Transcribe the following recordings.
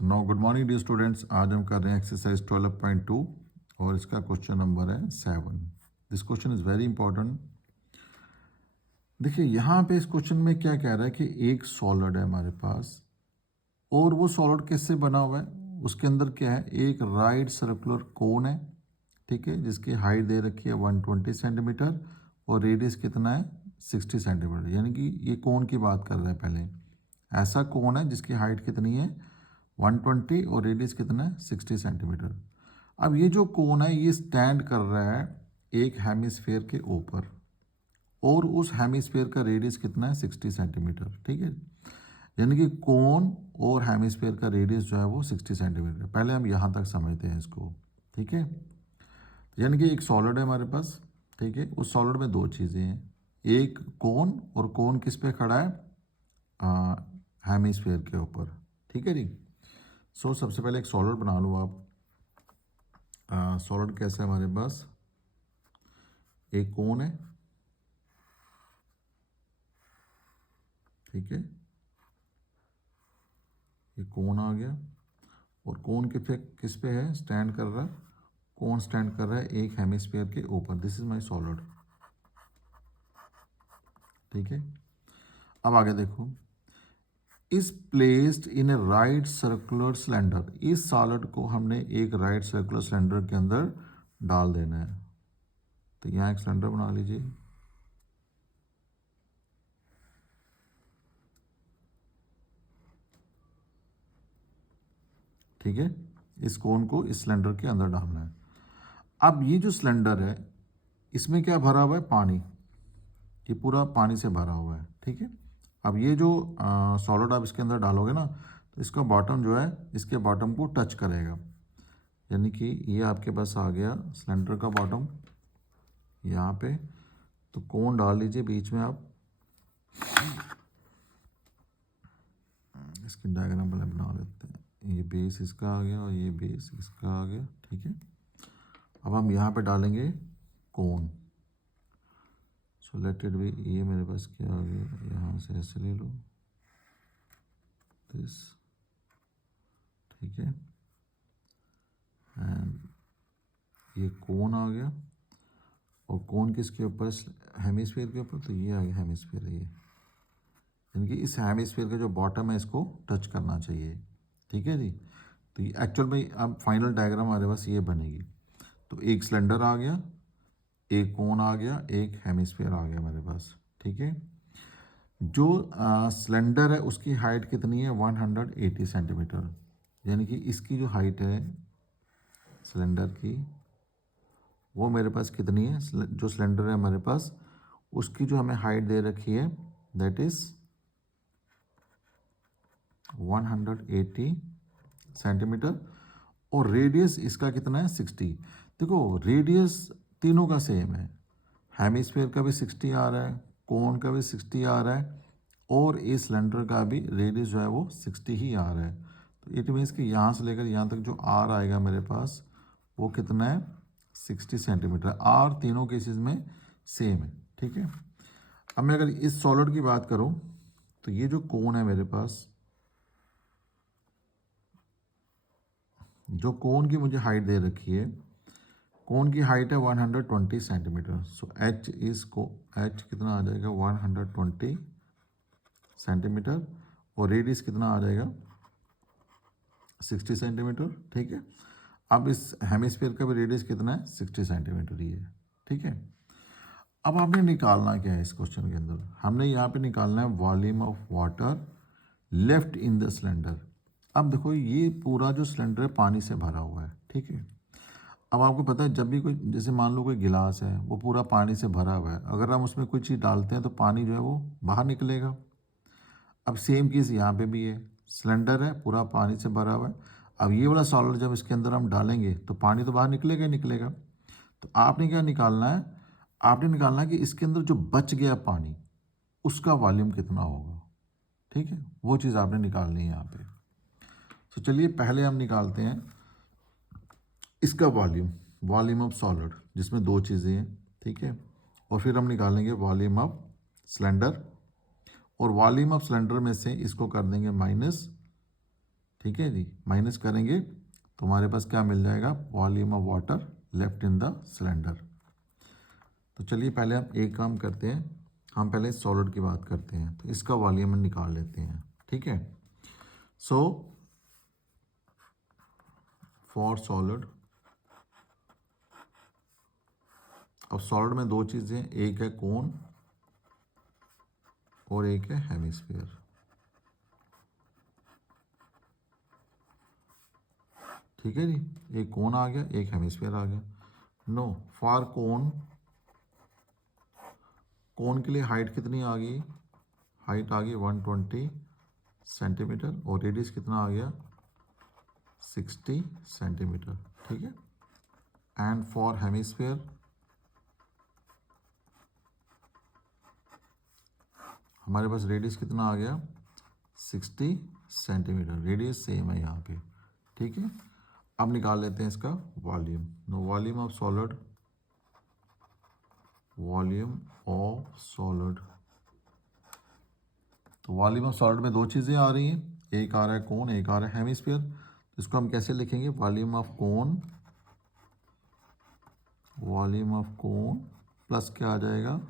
सो now good morning dear students. आज हम कर रहे हैं एक्सरसाइज 12.2 और इसका क्वेश्चन नंबर है 7। This question is very important. देखिए यहाँ पे इस क्वेश्चन में क्या कह रहा है कि एक सॉलिड है हमारे पास और वो सॉलिड किससे बना हुआ है। उसके अंदर क्या है, एक राइट सर्कुलर कोन है, ठीक है, जिसकी हाइट दे रखी है 120 सेंटीमीटर और रेडियस कितना है 60 सेंटीमीटर। यानी कि ये कोन की बात कर रहा है। पहले ऐसा कोन है जिसकी हाइट कितनी है 120 और रेडियस कितना है 60 सेंटीमीटर। अब ये जो कोन है ये स्टैंड कर रहा है एक हेमिस्फीयर के ऊपर और उस हेमिस्फीयर का रेडियस कितना है 60 सेंटीमीटर, ठीक है। यानी कि कोन और हेमिस्फीयर का रेडियस जो है वो 60 सेंटीमीटर। पहले हम यहाँ तक समझते हैं इसको, ठीक है। यानी कि एक सॉलिड है हमारे पास, ठीक है। उस सॉलिड में दो चीज़ें हैं, एक कोन और कोन किस पे खड़ा है हेमिस्फीयर के ऊपर, ठीक है जी। सो सबसे पहले एक सॉलिड बना लो आप। सॉलिड कैसा है हमारे पास, एक कोन है, ठीक है, ये कोन आ गया और कोन किस पे है, स्टैंड कर रहा है, कोन स्टैंड कर रहा है एक हेमिस्फीयर के ऊपर। दिस इज माय सॉलिड, ठीक है। अब आगे देखो, is placed in A right circular cylinder. इस सॉलिड को हमने एक राइट सर्कुलर सिलेंडर के अंदर डाल देना है। तो यहाँ एक सिलेंडर बना लीजिए, ठीक है। इस कोन को इस सिलेंडर के अंदर डालना है। अब ये जो सिलेंडर है इसमें क्या भरा हुआ है, पानी। ये पूरा पानी से भरा हुआ है, ठीक है। अब ये जो सॉलिड आप इसके अंदर डालोगे ना, तो इसका बॉटम जो है इसके बॉटम को टच करेगा। यानी कि ये आपके पास आ गया सिलेंडर का बॉटम यहाँ पे। तो कोन डाल लीजिए बीच में आप। इसकी डायग्राम पहले बना लेते हैं। ये बेस इसका आ गया और ये बेस इसका आ गया, ठीक है। अब हम यहाँ पे डालेंगे कोन। सो लेट इट बी, ये मेरे पास क्या आ गया, यहाँ से ऐसे ले लो दिस, ठीक है। एंड ये कोन आ गया और कोन किसके ऊपर, हेमिस्फीयर के ऊपर। तो ये आ गया हेमिस्फीयर है ये, यानी कि इस हेमिस्फीयर का जो बॉटम है इसको टच करना चाहिए, ठीक है जी। तो ये एक्चुअल में अब फाइनल डायग्राम हमारे पास ये बनेगी। तो एक सिलेंडर आ गया, एक कोन आ गया, एक हेमिस्फीयर आ गया मेरे पास, ठीक है। जो सिलेंडर है उसकी हाइट कितनी है 180 सेंटीमीटर। यानी कि इसकी जो हाइट है सिलेंडर की वो मेरे पास कितनी है, जो सिलेंडर है हमारे पास उसकी जो हमें हाइट दे रखी है दैट इज 180 सेंटीमीटर और रेडियस इसका कितना है 60। देखो रेडियस तीनों का सेम है, हेमिस्फीयर का भी 60 आ रहा है, कोन का भी 60 आ रहा है और इस सिलेंडर का भी रेडियस जो है वो 60 ही आ रहा है। तो इट मीन्स कि यहाँ से लेकर यहाँ तक जो आर आएगा मेरे पास वो कितना है 60 सेंटीमीटर। आर तीनों केसेस में सेम है, ठीक है। अब मैं अगर इस सॉलिड की बात करूँ तो ये जो कोन है मेरे पास, जो कोन की मुझे हाइट दे रखी है, कोन की हाइट है 120 सेंटीमीटर। सो एच इज को एच कितना आ जाएगा 120 सेंटीमीटर और रेडियस कितना आ जाएगा 60 सेंटीमीटर, ठीक है। अब इस हेमिस्फीयर का भी रेडियस कितना है 60 सेंटीमीटर ही है, ठीक है। अब आपने निकालना क्या है इस क्वेश्चन के अंदर, हमने यहाँ पे निकालना है volume of water left in the cylinder. अब देखो ये पूरा जो सिलेंडर है पानी से भरा हुआ है, ठीक है। अब आपको पता है जब भी कोई, जैसे मान लो कोई गिलास है वो पूरा पानी से भरा हुआ है, अगर हम उसमें कोई चीज़ डालते हैं तो पानी जो है वो बाहर निकलेगा। अब सेम चीज़ यहाँ पे भी है, सिलेंडर है पूरा पानी से भरा हुआ है। अब ये वाला सॉलिड जब इसके अंदर हम डालेंगे तो पानी तो बाहर निकलेगा ही निकलेगा। तो आपने क्या निकालना है, आपने निकालना है कि इसके अंदर जो बच गया पानी उसका वॉल्यूम कितना होगा, ठीक है। वो चीज़ आपने निकालनी है यहाँ पे। तो चलिए पहले हम निकालते हैं इसका वॉल्यूम, वॉल्यूम ऑफ सॉलिड जिसमें दो चीज़ें हैं, ठीक है। और फिर हम निकालेंगे वॉल्यूम ऑफ सिलेंडर और वॉल्यूम ऑफ सिलेंडर में से इसको कर देंगे माइनस ठीक है जी, माइनस करेंगे तो हमारे पास क्या मिल जाएगा, volume of water left in the cylinder. तो चलिए पहले हम एक काम करते हैं, हम पहले सॉलिड की बात करते हैं, तो इसका वॉल्यूम हम निकाल लेते हैं। ठीक है, सो फॉर सॉलिड, अब सॉलिड में दो चीज़ें, एक है कोन और एक है हेमिस्फीयर। ठीक है जी, एक कोन आ गया, एक हेमिस्फीयर आ गया। नो, फॉर कोन, कोन के लिए हाइट कितनी आ गई, हाइट आ गई 120 सेंटीमीटर और रेडियस कितना आ गया 60 सेंटीमीटर। ठीक है, एंड फॉर हेमिस्फीयर हमारे पास रेडियस कितना आ गया 60 सेंटीमीटर, रेडियस सेम है यहाँ पे। ठीक है, अब निकाल लेते हैं इसका volume. No, volume of solid, volume of solid, तो वॉल्यूम ऑफ सॉलिड में दो चीज़ें आ रही हैं, एक आ रहा है कोन, एक आ रहा है हेमिस्फीयर। तो इसको हम कैसे लिखेंगे, volume of cone, volume of cone plus क्या आ जाएगा,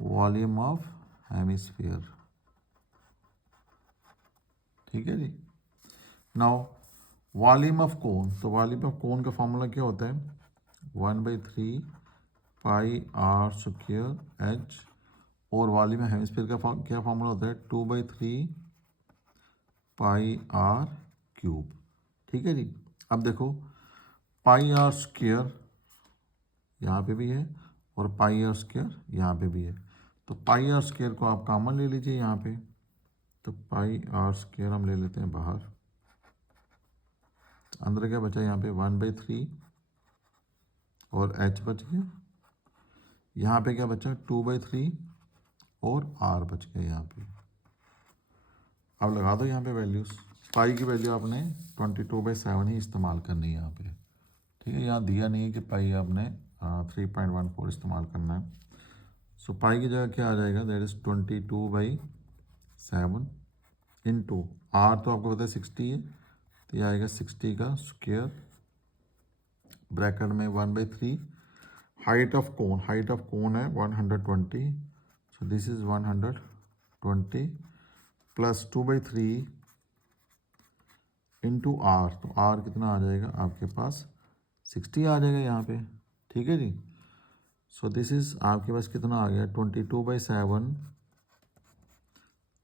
वॉल्यूम ऑफ हेमिस्फीयर। ठीक है जी, नाउ वॉल्यूम ऑफ कोन, तो वॉल्यूम ऑफ कोन का फॉर्मूला क्या होता है, 1/3 पाई आर स्क्वायर एच, और वॉल्यूम ऑफ हेमिस्फीयर का क्या फॉर्मूला होता है, 2/3 पाई आर क्यूब। ठीक है जी, अब देखो पाई आर स्क्वायर यहाँ पे भी है और पाई आर स्क्वायर यहाँ पे भी है, तो पाई आर स्क्वायर को आप कॉमन ले लीजिए यहाँ पे, तो पाई आर स्क्वायर हम ले लेते हैं बाहर, अंदर क्या बचा यहाँ पे 1/3 और h बच गया, यहाँ पे क्या बचा 2/3 और r बच गया यहाँ पे। अब लगा दो यहाँ पे वैल्यूज़, पाई की वैल्यू आपने 22/7 ही इस्तेमाल करनी है यहाँ पे। ठीक है, यहाँ दिया नहीं है कि पाई आपने 3.14 इस्तेमाल करना है। सो पाई की जगह क्या आ जाएगा, दैट इज़ 22/7 इंटू आर, तो आपको पता है 60 है, तो यह आएगा 60 का स्क्वायर, ब्रैकेट में 1/3, height of cone, height of cone है 120, so this is 120 plus 2/3 into R, तो आर कितना आ जाएगा आपके पास 60 आ जाएगा यहाँ पे। ठीक है जी, सो दिस इज आपके पास कितना आ गया 22/7,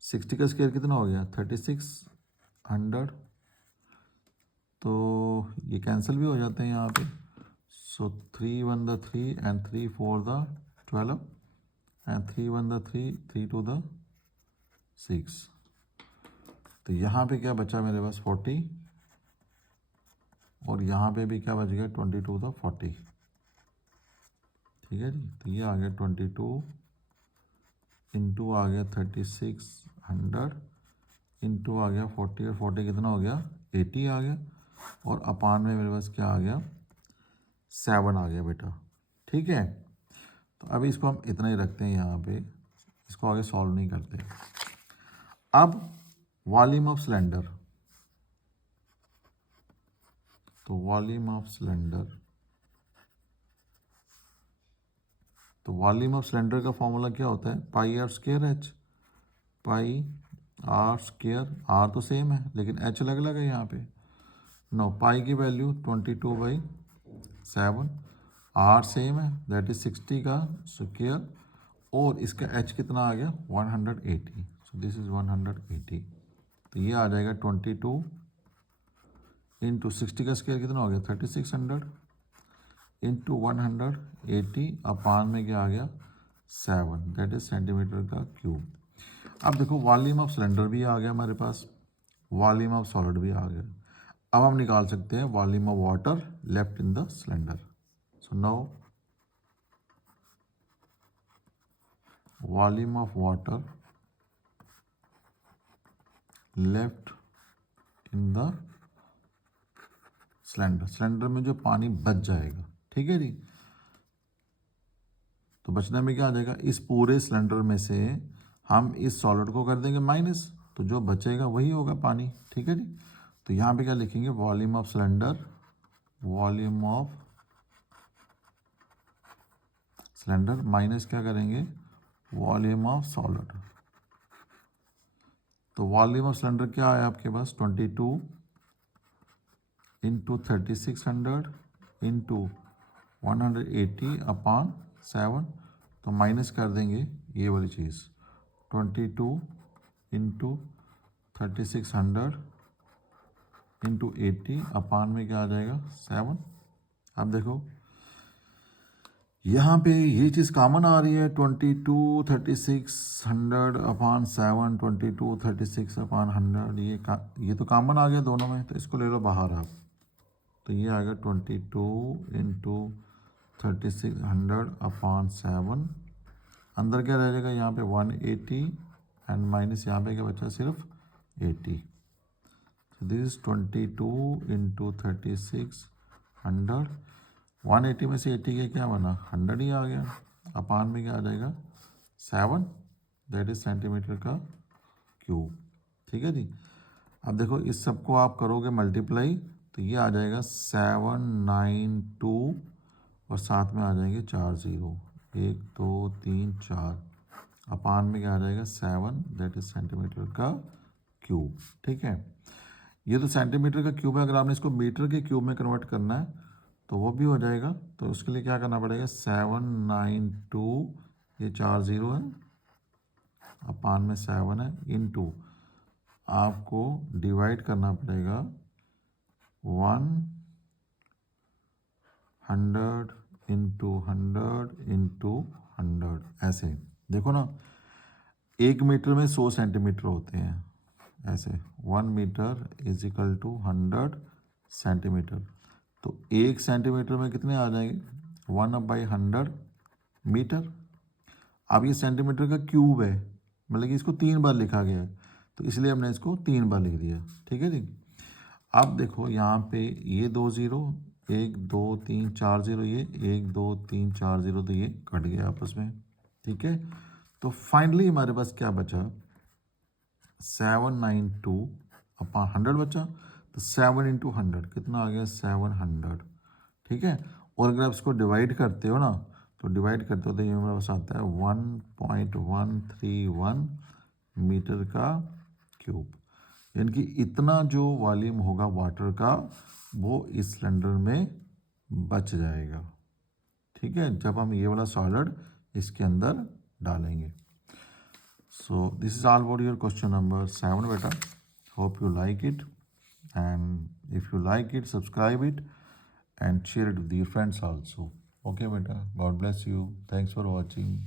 60 का स्क्वायर कितना हो गया 3600, तो ये कैंसिल भी हो जाते हैं यहाँ पे। सो 3 1 the 3 and 3 4 the 12 and 3 1 the 3 3 2 the 6, तो यहाँ पे क्या बचा मेरे पास 40 और यहाँ पे भी क्या बच गया 22 द 40। ठीक है जी, तो ये आ गया 22 इंटू आ गया 3600 इंटू आ गया 40, और 40 कितना हो गया 80 आ गया, और अपान में मेरे पास क्या आ गया 7 आ गया बेटा। ठीक है, तो अभी इसको हम इतना ही रखते हैं यहाँ पे, इसको आगे सॉल्व नहीं करते। अब वॉल्यूम ऑफ सिलेंडर, तो वॉल्यूम ऑफ सिलेंडर, तो वॉल्यूम ऑफ सिलेंडर का फॉर्मूला क्या होता है, pi R square H, pi R square, R तो सेम है लेकिन एच अलग अलग है यहाँ पे। नो, पाई की वैल्यू 22/7, आर सेम है दैट इज 60 का स्क्वायर, और इसका एच कितना आ गया 180, सो दिस इज 180, तो ये आ जाएगा 22 इंटू 60 का स्क्वायर कितना हो गया 3600 इंटू 180 अपान में क्या आ गया 7, दैट इज सेंटीमीटर का क्यूब। अब देखो वॉल्यूम ऑफ सिलेंडर भी आ गया हमारे पास, वॉल्यूम ऑफ सॉलिड भी आ गया। अब हम निकाल सकते हैं volume of water left in the cylinder. So now volume of water left in the cylinder, cylinder में जो पानी बच जाएगा। ठीक है जी, तो बचने में क्या आ जाएगा, इस पूरे सिलेंडर में से हम इस सॉलिड को कर देंगे माइनस, तो जो बचेगा वही होगा पानी। ठीक है जी, तो यहाँ पे क्या लिखेंगे, volume of cylinder, volume of cylinder minus क्या करेंगे, वॉल्यूम ऑफ सॉलिड। तो वॉल्यूम ऑफ सिलेंडर क्या है आपके पास, 22 इंटू 3600 इंटू 180 अपॉन 7। तो माइनस कर देंगे ये वाली चीज़, 22 इंटू 3600 इंटू 80 अपॉन में क्या आ जाएगा 7। अब देखो यहाँ पे ये चीज़ कॉमन आ रही है, 22 3600 अपॉन 7, 22 36 अपॉन 100, ये तो कॉमन आ गया दोनों में, तो इसको ले लो बाहर आप। तो ये आ गया 22 इंटू 3600 अपॉन 7, अंदर क्या रह जाएगा यहाँ पे 180 एंड माइनस यहाँ पे क्या बचा, सिर्फ 80। तो दिस इज 22 इंटू 3600, 180 में से 80 के क्या बना, 100 ही आ गया, अपान में क्या आ जाएगा 7, दैट इज सेंटीमीटर का क्यूब। ठीक है जी। अब देखो इस सबको आप करोगे मल्टीप्लाई, तो ये आ जाएगा 792 और साथ में आ जाएंगे 4 0, 1 2 3 4, अपान में क्या आ जाएगा 7, दैट इज सेंटीमीटर का क्यूब। ठीक है, ये तो सेंटीमीटर का क्यूब है, अगर आपने इसको मीटर के क्यूब में कन्वर्ट करना है तो वो भी हो जाएगा। तो उसके लिए क्या करना पड़ेगा, 792, ये 4 0 है, अपान में 7 है, इनटू आपको डिवाइड करना पड़ेगा 100 इंटू 100 इंटू 100, ऐसे। देखो ना, 1 मीटर में 100 सेंटीमीटर होते हैं, ऐसे 1 metre is equal to 100 centimetre. तो 1 सेंटीमीटर में कितने आ जाएंगे, 1/100 मीटर। अब ये सेंटीमीटर का क्यूब है, मतलब कि इसको 3 बार लिखा गया है, तो इसलिए हमने इसको 3 बार लिख दिया। ठीक है जी। अब देखो यहाँ पे ये 2 0, 1 2 3 4 0, ये 1 2 3 4 0, तो ये कट गया आपस में। ठीक है, तो फाइनली हमारे पास क्या बचा, 792 अपॉन 100 बचा, तो 7 इंटू 100 कितना आ गया, 700। ठीक है, और अगर आप इसको डिवाइड करते हो ना, तो डिवाइड करते हो तो ये मेरे पास आता है 1.131 मीटर का क्यूब, यानी कि इतना जो वॉल्यूम होगा वाटर का वो इस सिलेंडर में बच जाएगा। ठीक है, जब हम ये वाला सॉलिड इसके अंदर डालेंगे। सो this is all about your question number 7 बेटा। Hope you like it, and if you like it subscribe it and share it with your friends also. Okay beta, God bless you, thanks for watching.